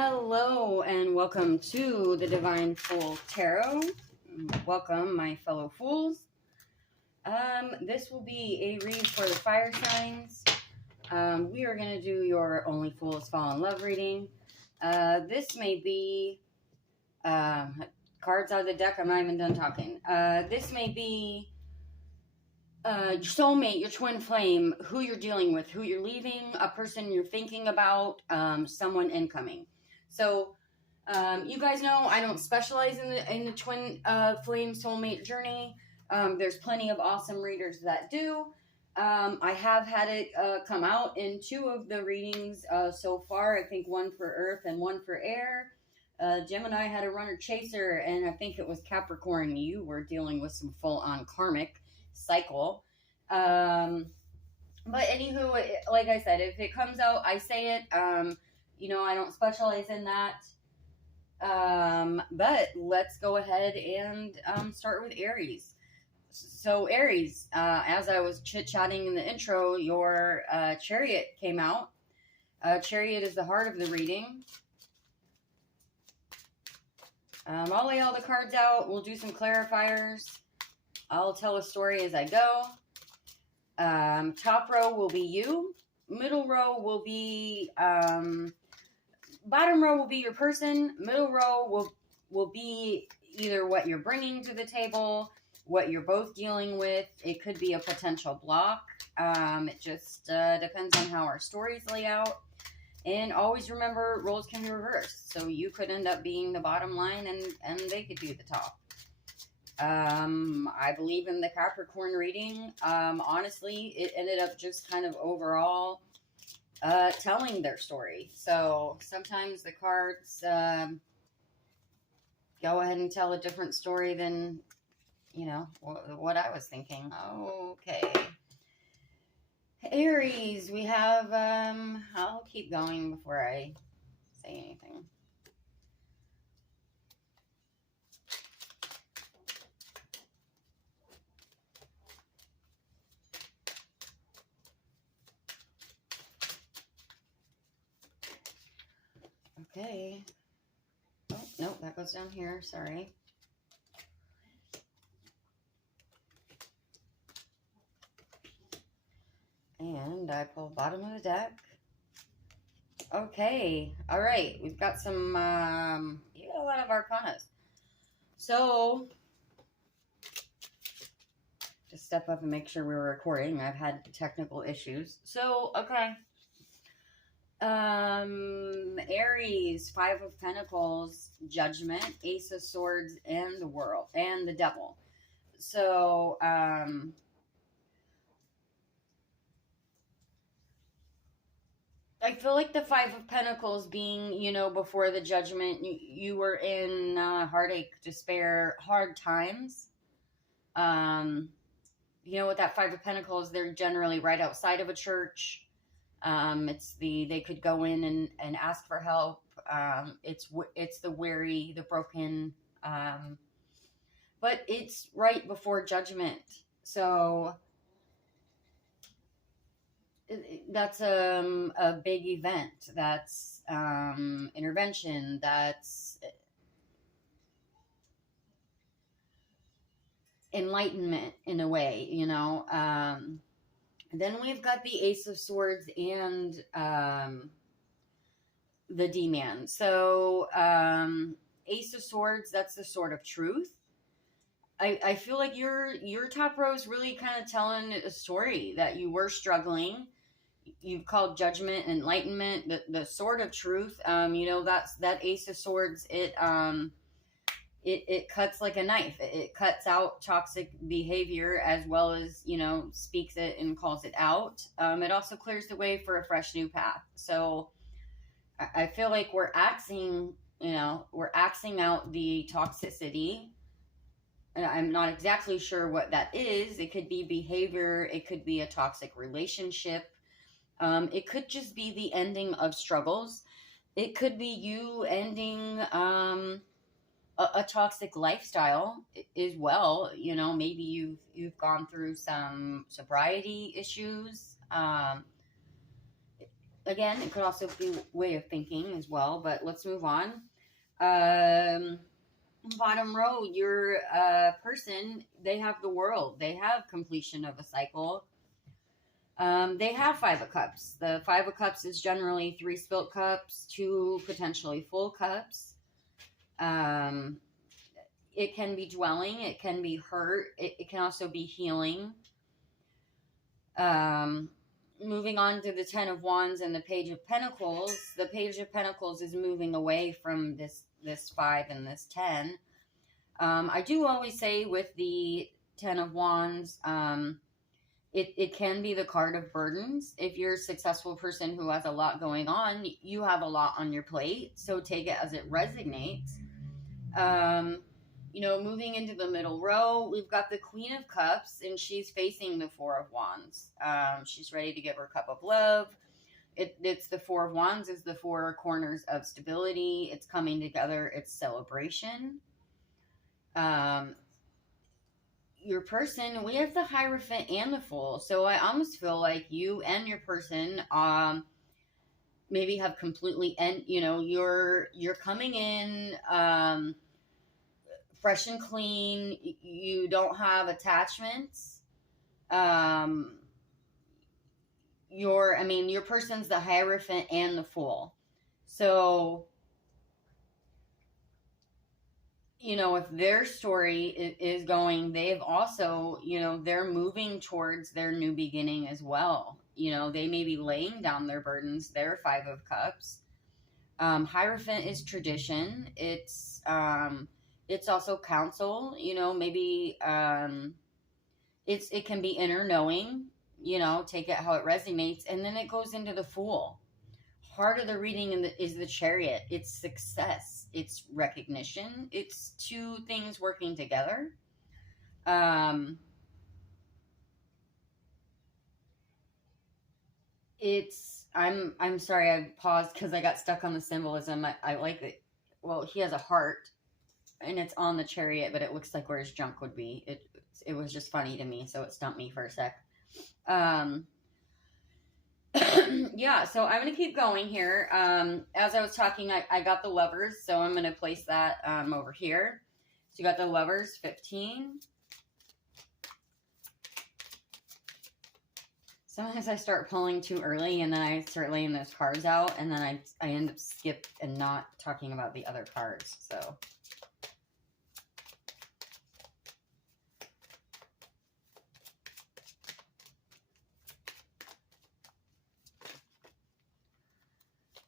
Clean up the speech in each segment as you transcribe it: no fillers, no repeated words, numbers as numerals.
Hello and welcome to the Divine Fool Tarot. Welcome, my fellow fools. This will be a read for the fire signs. We are going to do your Only Fools Fall in Love reading. This may be cards out of the deck. I'm not even done talking. This may be your soulmate, your twin flame, who you're dealing with, who you're leaving, a person you're thinking about, someone incoming. So, you guys know I don't specialize in the twin flame soulmate journey. There's plenty of awesome readers that do. I have had it come out in two of the readings so far. I think one for Earth and one for Air. Gemini had a runner chaser, and I think it was Capricorn. You were dealing with some full-on karmic cycle. But anywho, like I said, if it comes out, I say it. I don't specialize in that. But let's go ahead and start with Aries. So Aries, as I was chit-chatting in the intro, your Chariot came out. Chariot is the heart of the reading. I'll lay all the cards out. We'll do some clarifiers. I'll tell a story as I go. Top row will be you. Middle row will be... bottom row will be your person. Middle row will be either what you're bringing to the table, what you're both dealing with. It could be a potential block. It just depends on how our stories lay out. And always remember, roles can be reversed. So you could end up being the bottom line and they could be the top. I believe in the Capricorn reading. Honestly, it ended up just kind of overall telling their story. So sometimes the cards go ahead and tell a different story than, what I was thinking. Okay. Aries, we have, I'll keep going before I say anything. Okay. Oh, no, that goes down here. Sorry. And I pull bottom of the deck. Okay. All right. We've got some, you got a lot of arcanas. So, just step up and make sure we're recording. I've had technical issues. So, okay. Aries, Five of Pentacles, Judgment, Ace of Swords, and the World, and the Devil. So, I feel like the Five of Pentacles being, before the Judgment, you were in heartache, despair, hard times. With that Five of Pentacles, they're generally right outside of a church. They could go in and ask for help. It's the weary, the broken, but it's right before Judgment. So that's a big event. That's intervention. That's enlightenment in a way, Then we've got the Ace of Swords and the D-Man. So Ace of Swords, that's the sword of truth. I feel like your top row is really kind of telling a story that you were struggling. You've called Judgment and Enlightenment. The sword of truth, that's that Ace of Swords. It cuts like a knife. It cuts out toxic behavior as well as, speaks it and calls it out. It also clears the way for a fresh new path. So I feel like we're axing out the toxicity. And I'm not exactly sure what that is. It could be behavior. It could be a toxic relationship. It could just be the ending of struggles. It could be you ending, a toxic lifestyle as well. Maybe you've gone through some sobriety issues. again, it could also be way of thinking as well, but let's move on. Bottom row, your person, they have the world. They have completion of a cycle. They have Five of Cups. The Five of Cups is generally 3 spilt cups, 2 potentially full cups. It can be dwelling. It can be hurt. It can also be healing. Moving on to the Ten of Wands and the Page of Pentacles. The Page of Pentacles is moving away from this 5 and this 10. I do always say with the Ten of Wands, it can be the card of burdens. If you're a successful person who has a lot going on, you have a lot on your plate, so take it as it resonates. Moving into the middle row, we've got the Queen of Cups, and she's facing the Four of Wands. She's ready to give her cup of love. It's the Four of Wands is the 4 corners of stability. It's coming together. It's celebration. Your person, we have the Hierophant and the Fool. So I almost feel like you and your person maybe have completely you're coming in fresh and clean. You don't have attachments. Your person's the Hierophant and the Fool. So if their story is going, they've also, they're moving towards their new beginning as well. They may be laying down their burdens, their 5 of Cups. Hierophant is tradition. It's also counsel, maybe it can be inner knowing, take it how it resonates. And then it goes into the Fool. Part of the reading is the Chariot. It's success. It's recognition. It's 2 things working together. I'm sorry, I paused because I got stuck on the symbolism. I like it. Well, he has a heart, and it's on the Chariot, but it looks like where his junk would be. It was just funny to me, so it stumped me for a sec. Yeah, so I'm going to keep going here. As I was talking, I got the Lovers, so I'm going to place that over here. So you got the Lovers, 15. Sometimes I start pulling too early, and then I start laying those cards out, and then I end up skip and not talking about the other cards, so...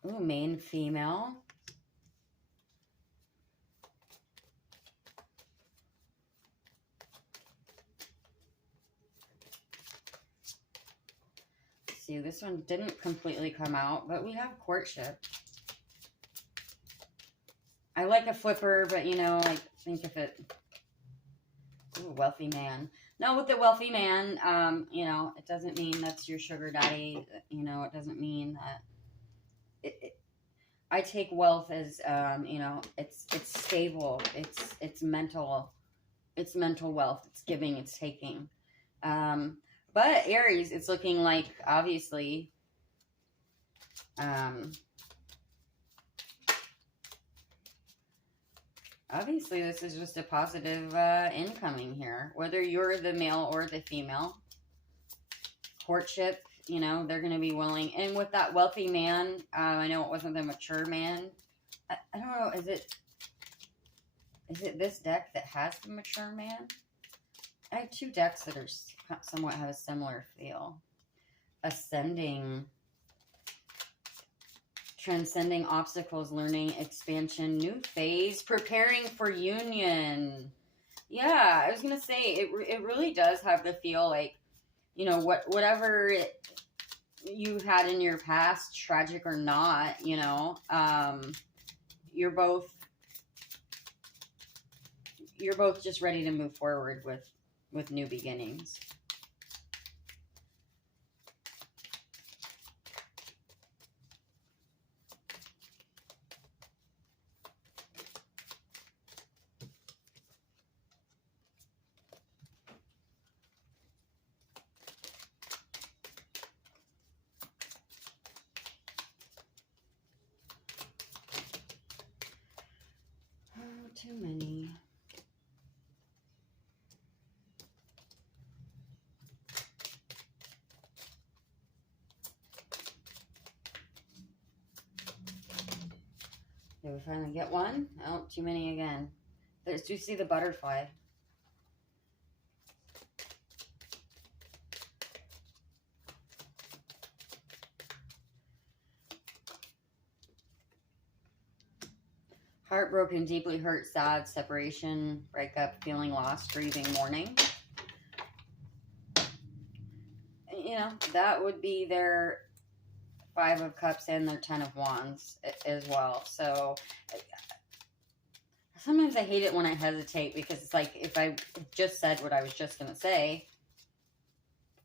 Ooh, main female. Let's see, this one didn't completely come out, but we have courtship. I like a flipper, but I think if it... Ooh, wealthy man. Now with the wealthy man, it doesn't mean that's your sugar daddy. It doesn't mean that... I take wealth as it's stable, it's mental wealth, it's giving, it's taking. But Aries, it's looking like obviously this is just a positive incoming here, whether you're the male or the female. Courtship, they're going to be willing. And with that wealthy man, I know it wasn't the mature man. I don't know, is it this deck that has the mature man? I have 2 decks that are somewhat have a similar feel. Ascending. Transcending obstacles, learning, expansion, new phase, preparing for union. Yeah, I was going to say, it really does have the feel like, whatever you had in your past, tragic or not, you're both just ready to move forward with new beginnings. too many. Did we finally get one? Oh, too many again. Do you see the butterfly? Heartbroken, deeply hurt, sad, separation, breakup, feeling lost, grieving, mourning. You know, that would be their 5 of Cups and their 10 of Wands as well. So sometimes I hate it when I hesitate, because it's like if I just said what I was just going to say,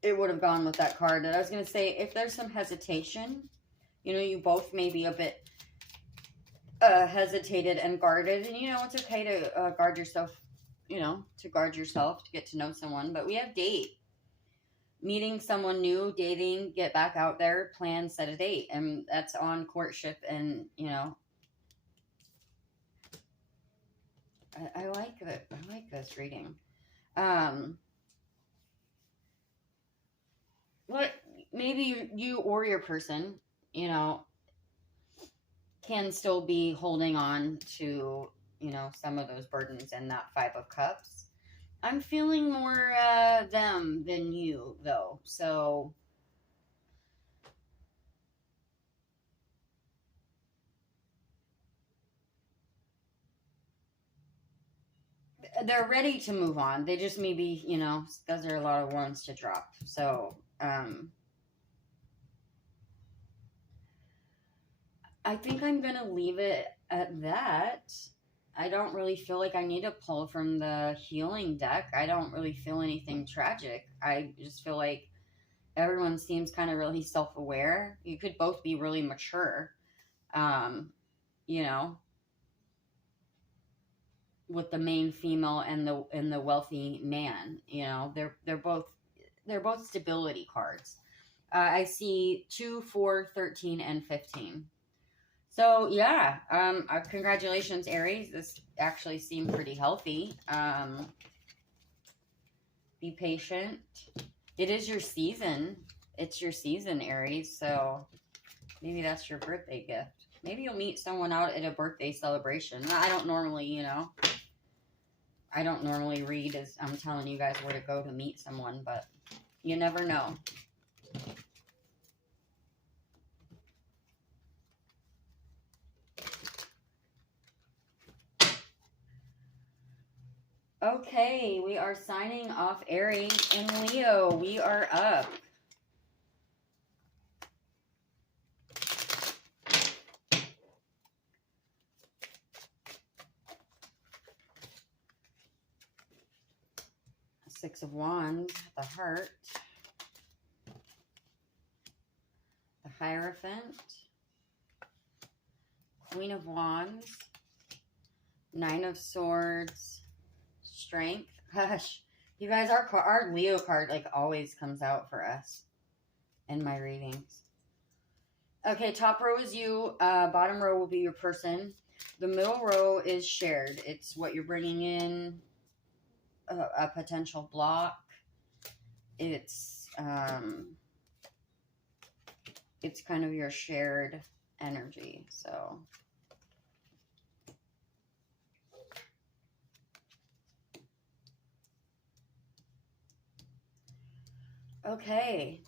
it would have gone with that card. And I was going to say, if there's some hesitation, you know, you both may be a bit hesitated and guarded, and you know, it's okay to guard yourself, you know, to guard yourself, to get to know someone. But we have date, meeting someone new, dating, get back out there, plan, set a date, and that's on courtship. And you know, I like that. I like this reading. What maybe you or your person, you know, can still be holding on to, you know, some of those burdens and that 5 of Cups. I'm feeling more them than you, though. So they're ready to move on. They just maybe, you know, those are a lot of ones to drop. So I think I'm going to leave it at that. I don't really feel like I need to pull from the healing deck. I don't really feel anything tragic. I just feel like everyone seems kind of really self-aware. You could both be really mature, you know, with the main female and the wealthy man. You know, they're both stability cards. I see 2, 4, 13, and 15. So yeah, congratulations, Aries. This actually seemed pretty healthy. Be patient. It is your season. It's your season, Aries. So maybe that's your birthday gift. Maybe you'll meet someone out at a birthday celebration. I don't normally, you know, I don't normally read as I'm telling you guys where to go to meet someone, but you never know. Okay, we are signing off Aries and Leo. We are up. Six of Wands, the Heart, the Hierophant, Queen of Wands, 9 of Swords, Strength. Gosh, you guys, our Leo card like always comes out for us in my readings. Okay, top row is you. Bottom row will be your person. The middle row is shared. It's what you're bringing in, a potential block. It's kind of your shared energy. So okay.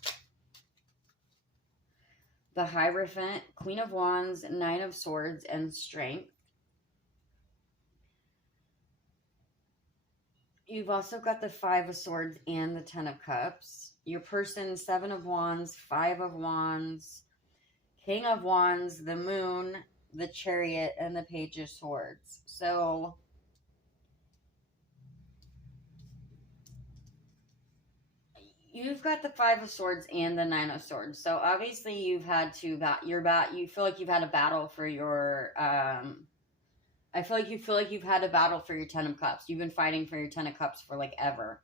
The Hierophant, Queen of Wands, 9 of Swords, and Strength. You've also got the 5 of Swords and the 10 of Cups. Your person, 7 of Wands, 5 of Wands, King of Wands, the Moon, the Chariot, and the Page of Swords. So you've got the 5 of Swords and the 9 of Swords. So obviously you've had to you feel like you've had a battle for your I feel like you've had a battle for your 10 of Cups. You've been fighting for your 10 of Cups for like ever.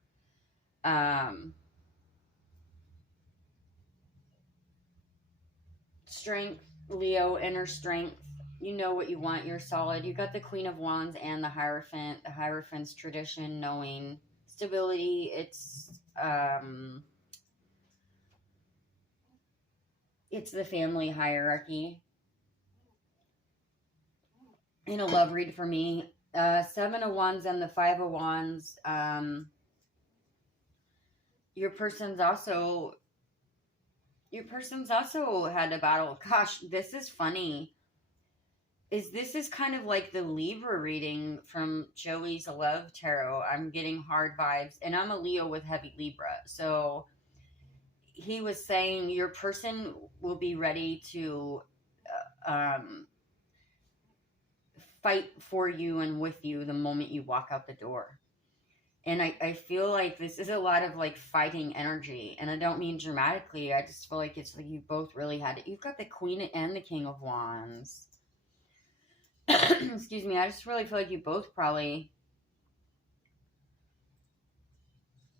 Strength, Leo, inner strength. You know what you want. You're solid. You got the Queen of Wands and the Hierophant. The Hierophant's tradition, knowing, stability. It's the family hierarchy. In a love read for me, Seven of Wands and the Five of Wands. Your person's also had a battle. Gosh, this is funny. This is kind of like the Libra reading from Joey's Love Tarot. I'm getting hard vibes, and I'm a Leo with heavy Libra. So he was saying your person will be ready to fight for you and with you the moment you walk out the door. And I feel like this is a lot of like fighting energy. And I don't mean dramatically. I just feel like it's like you both really had it. You've got the Queen and the King of Wands. Excuse me. I just really feel like you both probably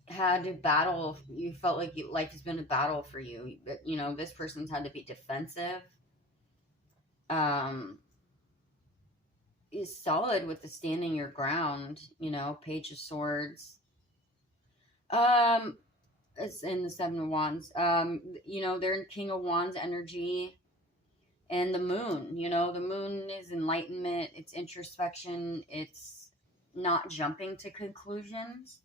had a battle. You felt like life has been a battle for you. You know, this person's had to be defensive. Is solid with the standing your ground, you know, Page of Swords. It's in the Seven of Wands. You know, they're in King of Wands energy. And the moon, you know, the moon is enlightenment, it's introspection, it's not jumping to conclusions.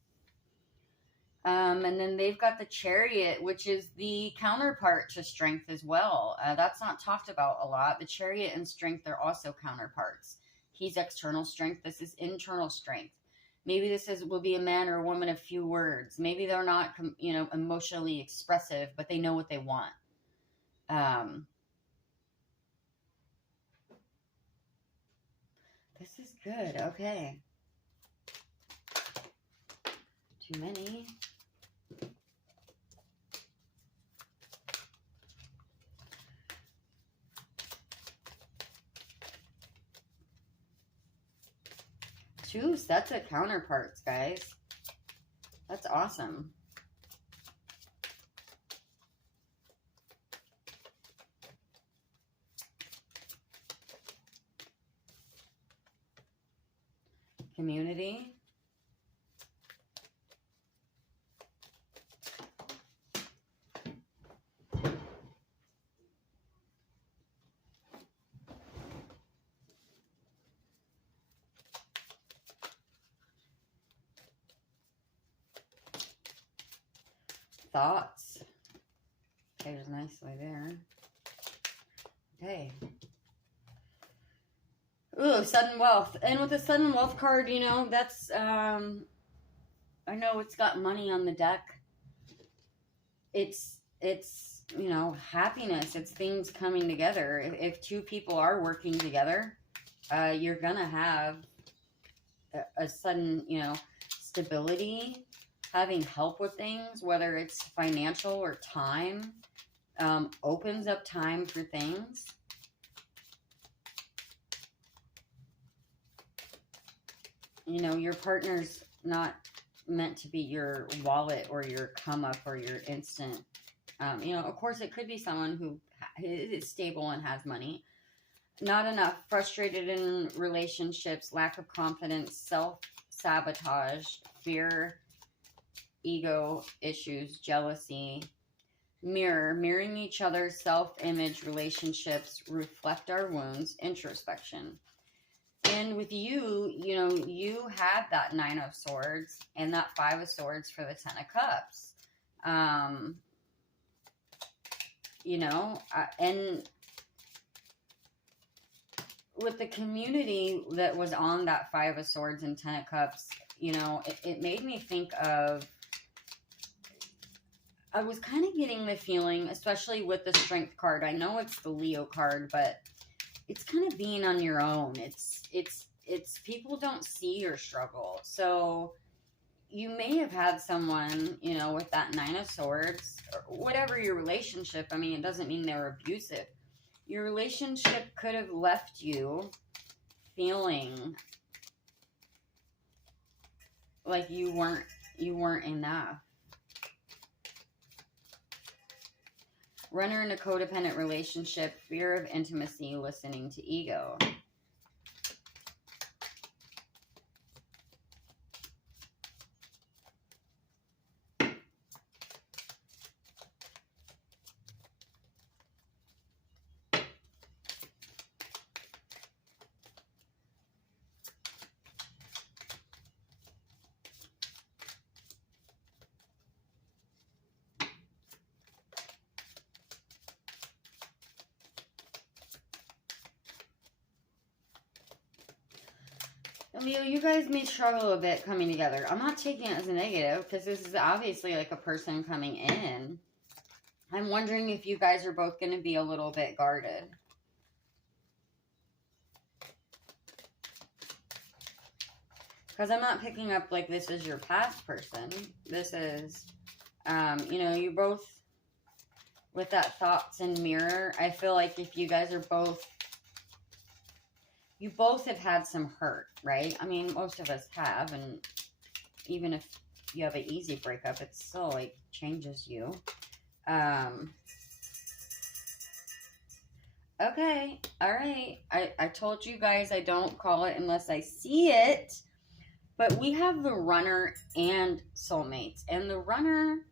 And then they've got the Chariot, which is the counterpart to Strength as well. That's not talked about a lot. The Chariot and Strength are also counterparts. He's external strength. This is internal strength. Maybe will be a man or a woman of few words. Maybe they're not, you know, emotionally expressive, but they know what they want. This is good. Okay. Too many. Two sets of counterparts, guys. That's awesome. Community. Thoughts. There's nicely there. Okay. Ooh, sudden wealth. And with the sudden wealth card, you know, that's, I know it's got money on the deck. It's, you know, happiness. It's things coming together. If two people are working together, you're gonna have a sudden, you know, stability, having help with things, whether it's financial or time, opens up time for things. You know, your partner's not meant to be your wallet or your come up or your instant. You know, of course, it could be someone who is stable and has money. Not enough. Frustrated in relationships, lack of confidence, self-sabotage, fear, ego issues, jealousy. Mirroring each other's self-image, relationships reflect our wounds, introspection. And with you, you know, you had that Nine of Swords and that Five of Swords for the Ten of Cups. You know, and with the community that was on that Five of Swords and Ten of Cups, you know, it made me think of, I was kind of getting the feeling, especially with the Strength card. I know it's the Leo card, but it's kind of being on your own. It's people don't see your struggle. So you may have had someone, you know, with that Nine of Swords, or whatever your relationship. I mean, it doesn't mean they were abusive. Your relationship could have left you feeling like you weren't enough. Runner in a codependent relationship, fear of intimacy, listening to ego. Leo, you guys may struggle a bit coming together. I'm not taking it as a negative because this is obviously like a person coming in. I'm wondering if you guys are both going to be a little bit guarded. Because I'm not picking up like this is your past person. This is, you know, you both, with that thoughts and mirror, I feel like if you guys are both, you both have had some hurt, right? I mean, most of us have, and even if you have an easy breakup, it still, like, changes you. Okay, all right. I told you guys I don't call it unless I see it, but we have the runner and soulmates. And the runner,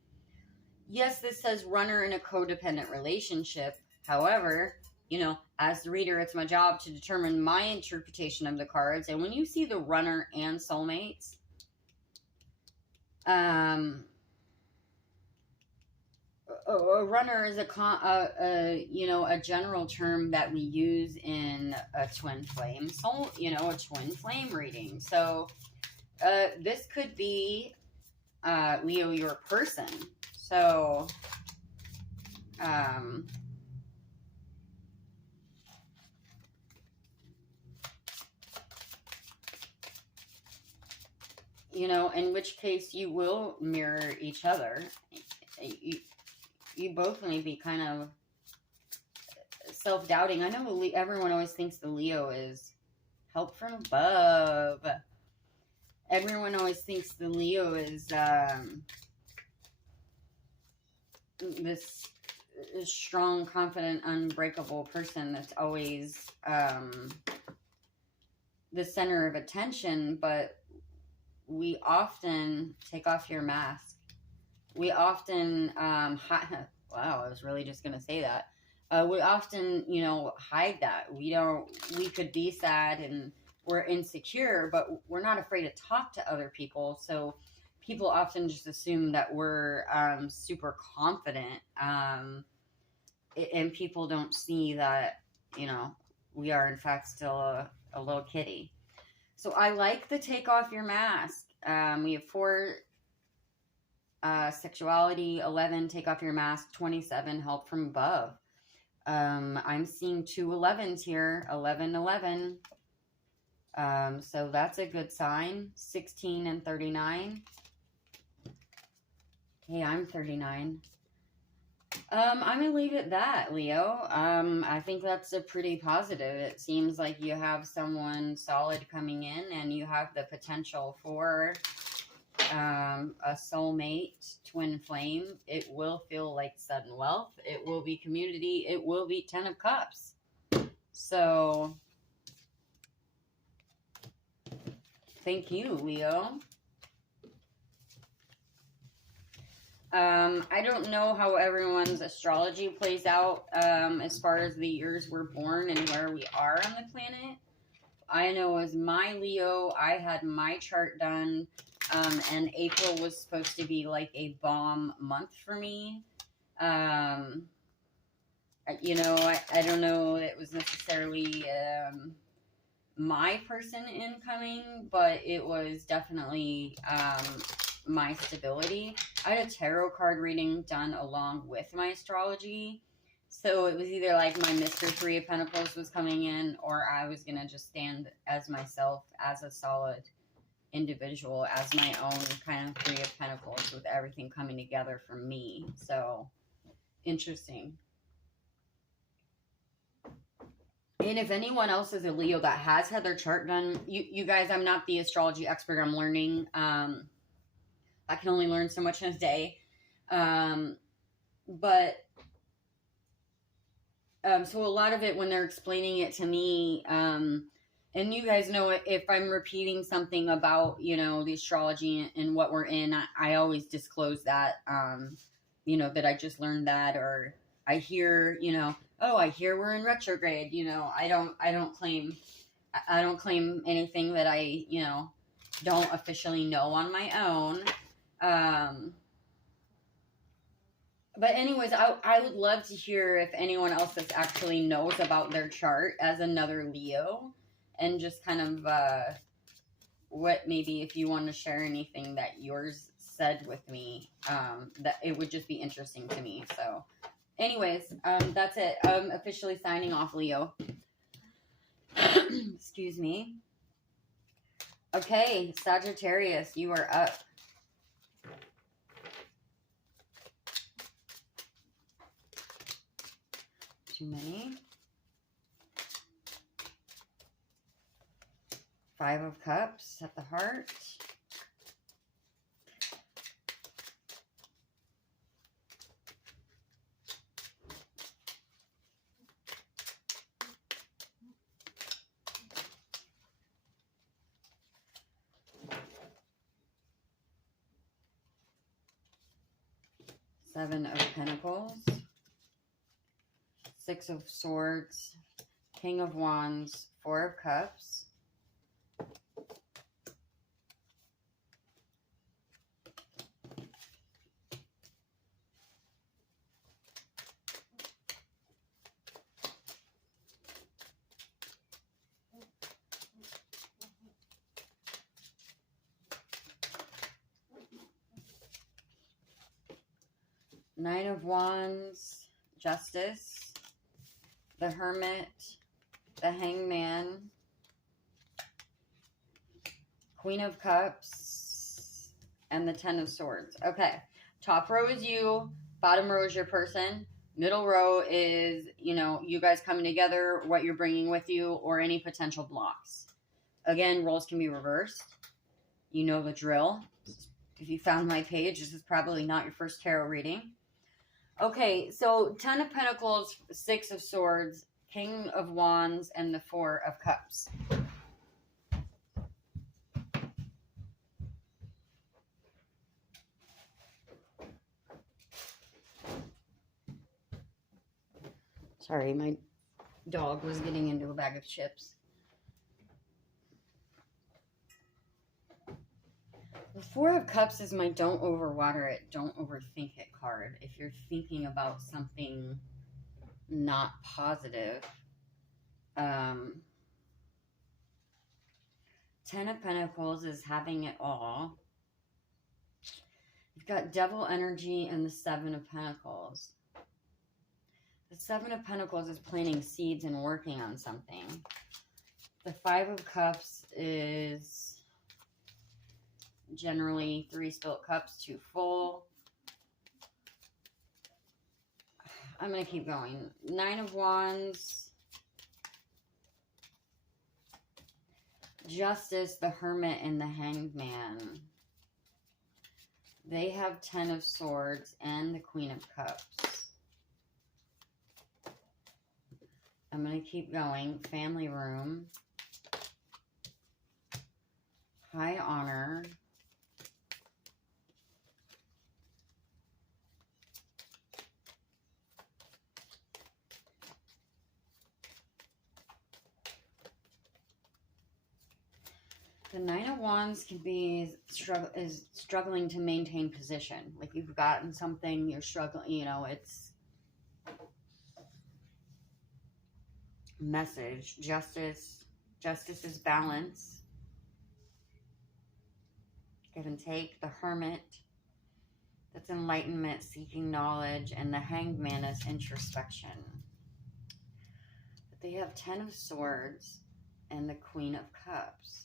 yes, this says runner in a codependent relationship. However, you know, as the reader, it's my job to determine my interpretation of the cards. And when you see the runner and soulmates, a runner is a general term that we use in a twin flame soul, you know, a twin flame reading. So this could be Leo, your person. So you know, in which case you will mirror each other. You both may be kind of self-doubting. I know everyone always thinks the Leo is help from above. Everyone always thinks the Leo is this strong, confident, unbreakable person that's always the center of attention, but we often take off your mask. We often, wow, I was really just going to say that. We often, you know, hide that. We could be sad and we're insecure, but we're not afraid to talk to other people. So people often just assume that we're super confident. And people don't see that, you know, we are in fact still a little kitty. So I like the take off your mask. We have 4, sexuality, 11, take off your mask, 27, help from above. I'm seeing 2 11s here, 11, 11. So that's a good sign. 16 and 39. Hey, I'm 39. I'm going to leave it at that, Leo. I think that's a pretty positive. It seems like you have someone solid coming in and you have the potential for a soulmate, twin flame. It will feel like sudden wealth. It will be community. It will be 10 of Cups. So, thank you, Leo. I don't know how everyone's astrology plays out as far as the years we're born and where we are on the planet. I know as my Leo, I had my chart done, and April was supposed to be like a bomb month for me. You know, I don't know it was necessarily my person incoming, but it was definitely my stability. I had a tarot card reading done along with my astrology. So it was either like my Mr. 3 of Pentacles was coming in, or I was going to just stand as myself, as a solid individual, as my own kind of 3 of Pentacles, with everything coming together for me. So, interesting. And if anyone else is a Leo that has had their chart done, you guys, I'm not the astrology expert. I'm learning. I can only learn so much in a day. But So a lot of it, when they're explaining it to me, and you guys know if I'm repeating something about, you know, the astrology and what we're in, I always disclose that, you know, that I just learned that, or I hear, you know, oh, I hear we're in retrograde. You know, I don't claim anything that I, you know, don't officially know on my own. But anyways, I would love to hear if anyone else that actually knows about their chart as another Leo, and just kind of what, maybe if you want to share anything that yours said with me, that it would just be interesting to me. So anyways, that's it. Officially signing off, Leo. Excuse me. Okay, Sagittarius, you are up. Too many. 5 of Cups at the heart. Seven of Pentacles. 6 of Swords. King of Wands. 4 of Cups. Nine of Wands, Justice, the Hermit, the Hangman, Queen of Cups, and the Ten of Swords. Okay, top row is you, bottom row is your person, middle row is, you know, you guys coming together, what you're bringing with you, or any potential blocks. Again, roles can be reversed. You know the drill. If you found my page, this is probably not your first tarot reading. Okay, so 10 of Pentacles, 6 of Swords, King of Wands, and the 4 of Cups. Sorry, my dog was getting into a bag of chips. The 4 of Cups is my don't overwater it, don't overthink it card. If you're thinking about something not positive. 10 of Pentacles is having it all. You've got Devil energy and the 7 of Pentacles. The 7 of Pentacles is planting seeds and working on something. The 5 of Cups is generally 3 spilt cups, 2 full. I'm going to keep going. 9 of Wands. Justice, the Hermit, and the Hangman. They have 10 of Swords and the Queen of Cups. I'm going to keep going. Family Room. High Honor. The 9 of Wands can be struggling to maintain position. Like you've gotten something, you're struggling, you know, it's message. Justice. Justice is balance. Give and take. The Hermit. That's enlightenment, seeking knowledge. And the Hangman is introspection. But they have 10 of Swords and the Queen of Cups.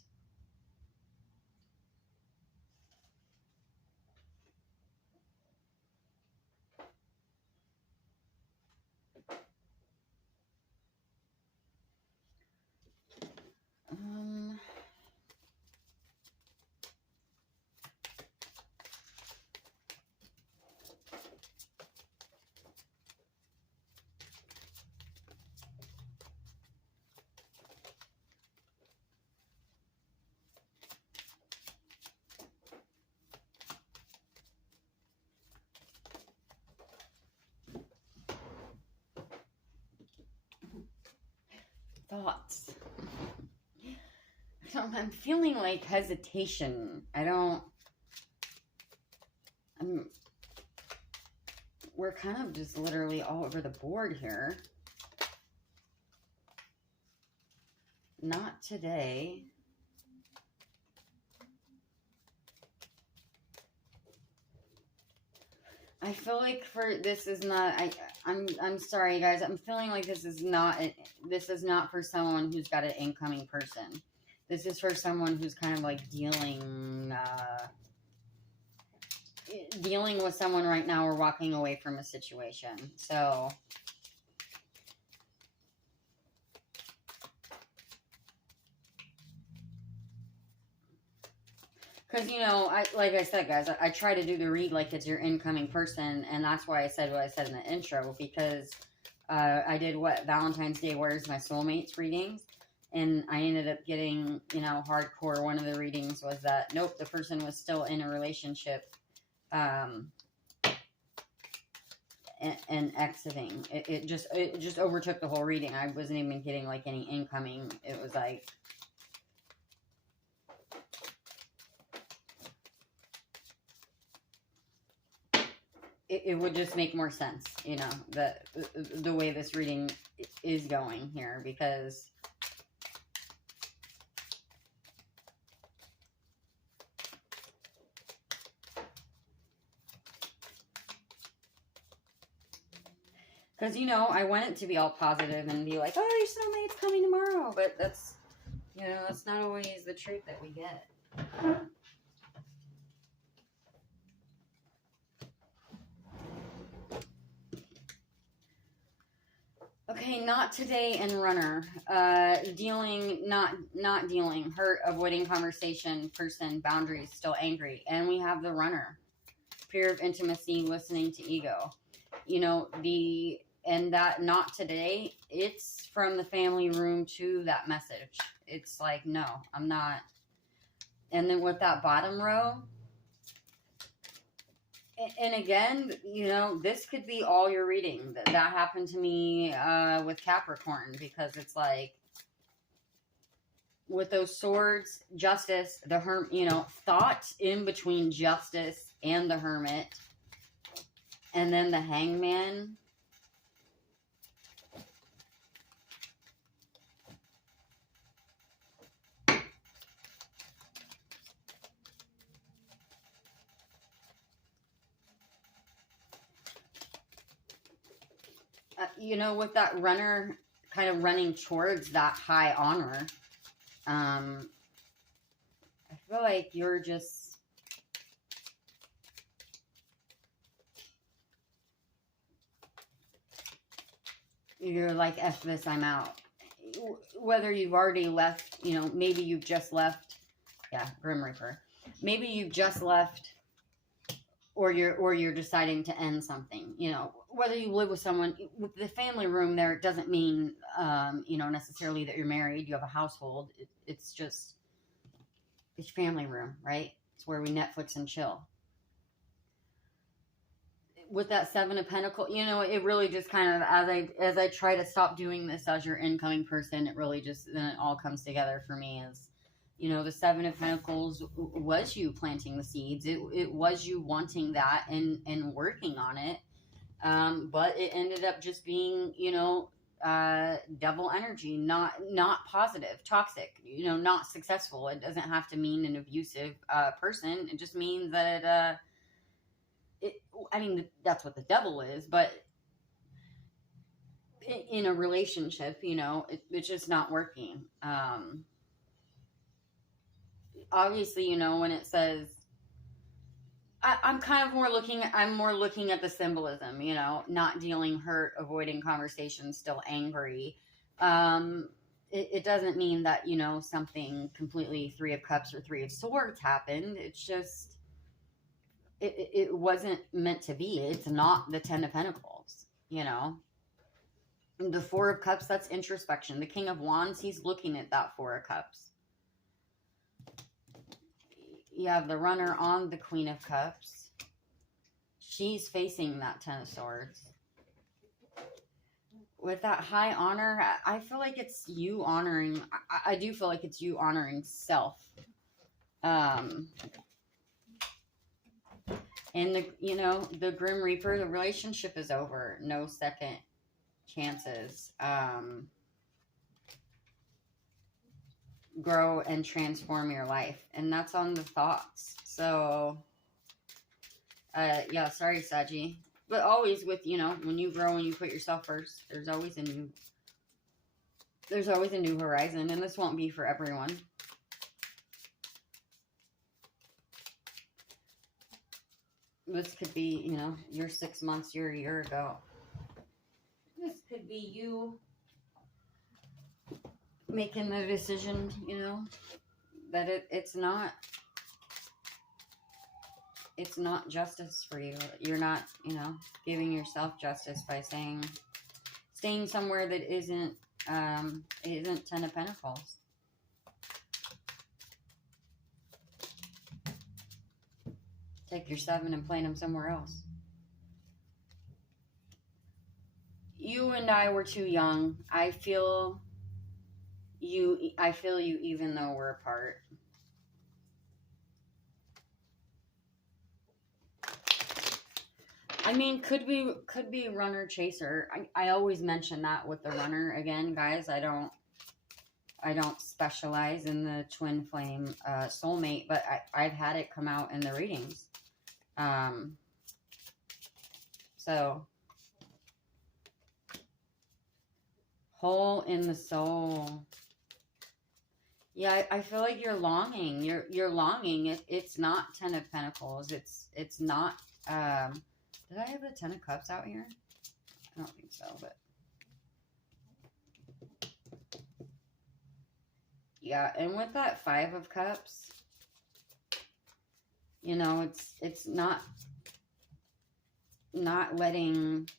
thoughts. I'm feeling like hesitation. We're kind of just literally all over the board here. Not today. I feel like this is not, I'm sorry guys, I'm feeling like this is not for someone who's got an incoming person. This is for someone who's kind of like dealing with someone right now or walking away from a situation. So because, you know, like I said, guys, I try to do the read like it's your incoming person, and that's why I said what I said in the intro, because I did Valentine's Day, Where's My Soulmates readings, and I ended up getting, you know, hardcore. One of the readings was that, nope, the person was still in a relationship and exiting. It just overtook the whole reading. I wasn't even getting, like, any incoming. It was like... It would just make more sense, you know, the way this reading is going here, because you know, I want it to be all positive and be like, oh, your soulmate's coming tomorrow, but that's, you know, that's not always the truth that we get. Okay, not today and runner. Dealing, not dealing, hurt, avoiding conversation, person, boundaries, still angry. And we have the runner. Fear of intimacy, listening to ego. You know, and that not today, it's from the family room to that message. It's like, no, I'm not. And then with that bottom row, and again, you know, this could be all you're reading. That happened to me with Capricorn, because it's like, with those swords, justice, the hermit, you know, thoughts in between justice and the hermit, and then the hangman. You know, with that runner kind of running towards that high honor, I feel like you're just... You're like, F this, I'm out. Whether you've already left, you know, maybe you've just left. Yeah, Grim Reaper. Maybe you've just left, or you're deciding to end something, you know. Whether you live with someone, with the family room there, it doesn't mean, you know, necessarily that you're married, you have a household. It's just, it's family room, right? It's where we Netflix and chill. With that Seven of Pentacles, you know, it really just kind of, as I try to stop doing this as your incoming person, it really just, then it all comes together for me as, you know, the Seven of Pentacles was you planting the seeds. It was you wanting that and working on it. But it ended up just being, you know, devil energy, not positive, toxic, you know, not successful. It doesn't have to mean an abusive person. It just means that I mean, that's what the devil is, but in a relationship, you know, it's just not working. Obviously, you know, when it says, I'm kind of more looking at the symbolism, you know, not dealing, hurt, avoiding conversations, still angry. It doesn't mean that, you know, something completely Three of Cups or Three of Swords happened. It's just, it wasn't meant to be. It's not the Ten of Pentacles, you know. The Four of Cups, that's introspection. The King of Wands, he's looking at that Four of Cups. You have the runner on the Queen of Cups. She's facing that Ten of Swords. with that high honor, I feel like it's you honoring, I do feel like it's you honoring self. And the, you know, the Grim Reaper, the relationship is over. No second chances. Grow and transform your life. And that's on the thoughts. So, yeah, sorry, Saggy. But always with, you know, when you grow and you put yourself first, there's always a new horizon. And this won't be for everyone. This could be, you know, your 6 months, your year ago. This could be you making the decision, you know, that it's not justice for you. You're not, you know, giving yourself justice by staying somewhere that isn't Ten of Pentacles. Take your 7 and plant them somewhere else. You and I were too young. I feel you even though we're apart. I mean, could be runner chaser. I always mention that with the runner. Again, guys, I don't specialize in the twin flame soulmate, but I've had it come out in the readings. So hole in the soul. Yeah, I feel like you're longing. You're longing. It's not 10 of Pentacles. It's not. Did I have the 10 of Cups out here? I don't think so, but yeah. And with that 5 of Cups, you know, it's not letting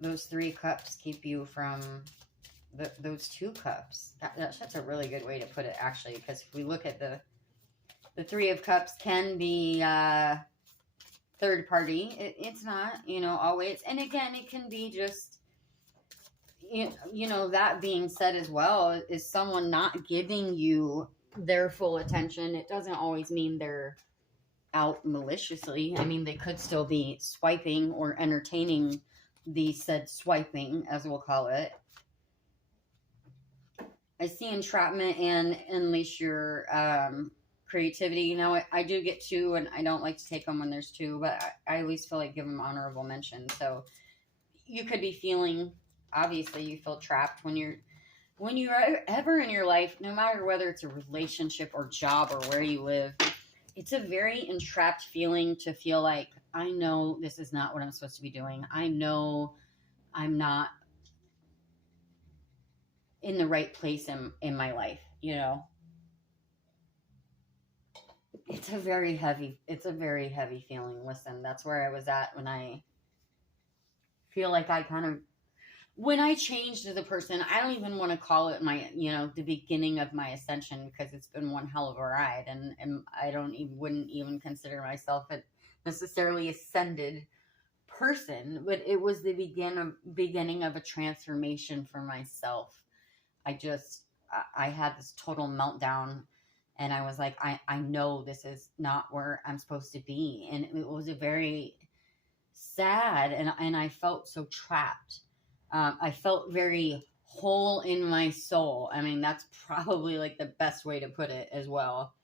those 3 cups keep you from those 2 cups. That's a really good way to put it, actually, because if we look at the 3 of Cups can be third party. It's not, you know, always. And again, it can be just, you know, that being said as well, is someone not giving you their full attention. It doesn't always mean they're out maliciously. I mean, they could still be swiping or entertaining the said swiping, as we'll call it. I see entrapment and unleash your creativity. You know, I do get 2, and I don't like to take them when there's 2, but I at least feel like give them honorable mention. So you could be feeling, obviously you feel trapped when you're ever in your life, no matter whether it's a relationship or job or where you live. It's a very entrapped feeling to feel like, I know this is not what I'm supposed to be doing. I know I'm not in the right place in my life, you know. It's a very heavy feeling. Listen, that's where I was at when I feel like when I changed as a person. I don't even want to call it my, you know, the beginning of my ascension, because it's been one hell of a ride, and I wouldn't even consider myself a necessarily ascended person, but it was the beginning of a transformation for myself. I had this total meltdown. And I was like, I know this is not where I'm supposed to be. And it was a very sad, and I felt so trapped. I felt very whole in my soul. I mean, that's probably like the best way to put it as well.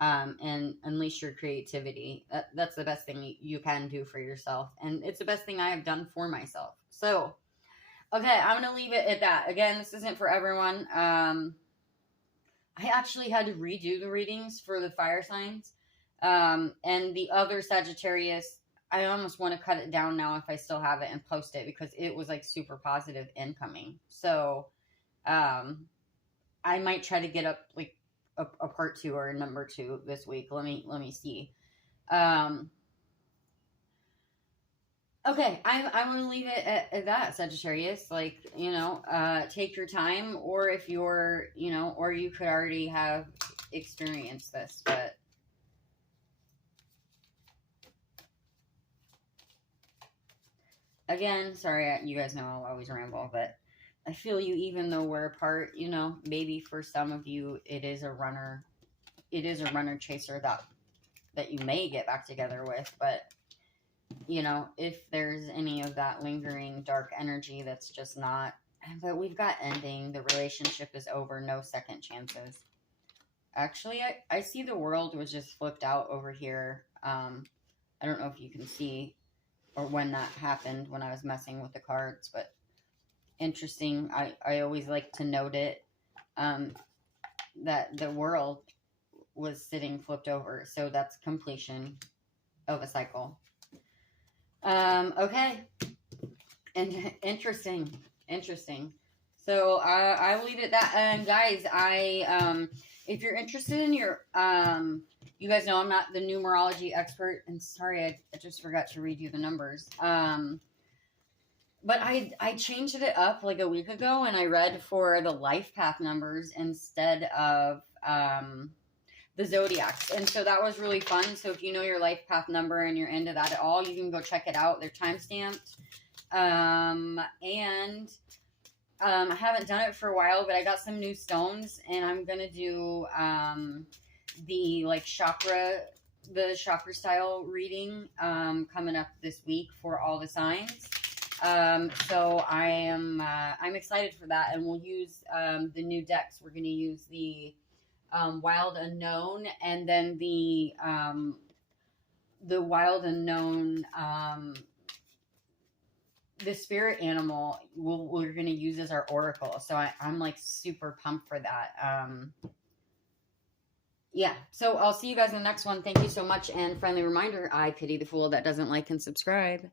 And unleash your creativity. That's the best thing you can do for yourself. And it's the best thing I have done for myself. So, okay, I'm going to leave it at that. Again, this isn't for everyone. I actually had to redo the readings for the fire signs. And the other Sagittarius, I almost want to cut it down now if I still have it and post it, because it was like super positive incoming. So I might try to get up like a part 2 or a number 2 this week. Let me see. Okay, I'm going to leave it at that, Sagittarius. Like, you know, take your time, or if you're, you know, or you could already have experienced this, but again, sorry, you guys know I'll always ramble, but I feel you even though we're apart, you know, maybe for some of you it is a runner chaser that you may get back together with, but you know, if there's any of that lingering dark energy that's just not, but we've got ending, the relationship is over, no second chances. Actually, I see the world was just flipped out over here. I don't know if you can see or when that happened when I was messing with the cards, but interesting. I always like to note it, that the world was sitting flipped over. So that's completion of a cycle. Okay. And interesting. So I will leave it at that. And guys, if you're interested in your, you guys know I'm not the numerology expert, and sorry, I just forgot to read you the numbers. But I changed it up like a week ago, and I read for the life path numbers instead of the zodiacs, and so that was really fun. So if you know your life path number and you're into that at all, you can go check it out. They're time stamped, and I haven't done it for a while, but I got some new stones, and I'm gonna do the chakra style reading coming up this week for all the signs. So I'm excited for that, and we'll use the new decks. We're gonna use the Wild Unknown, and then the Wild Unknown, the spirit animal we're going to use as our oracle. So I'm like super pumped for that. Yeah, so I'll see you guys in the next one. Thank you so much, and friendly reminder, I pity the fool that doesn't like and subscribe.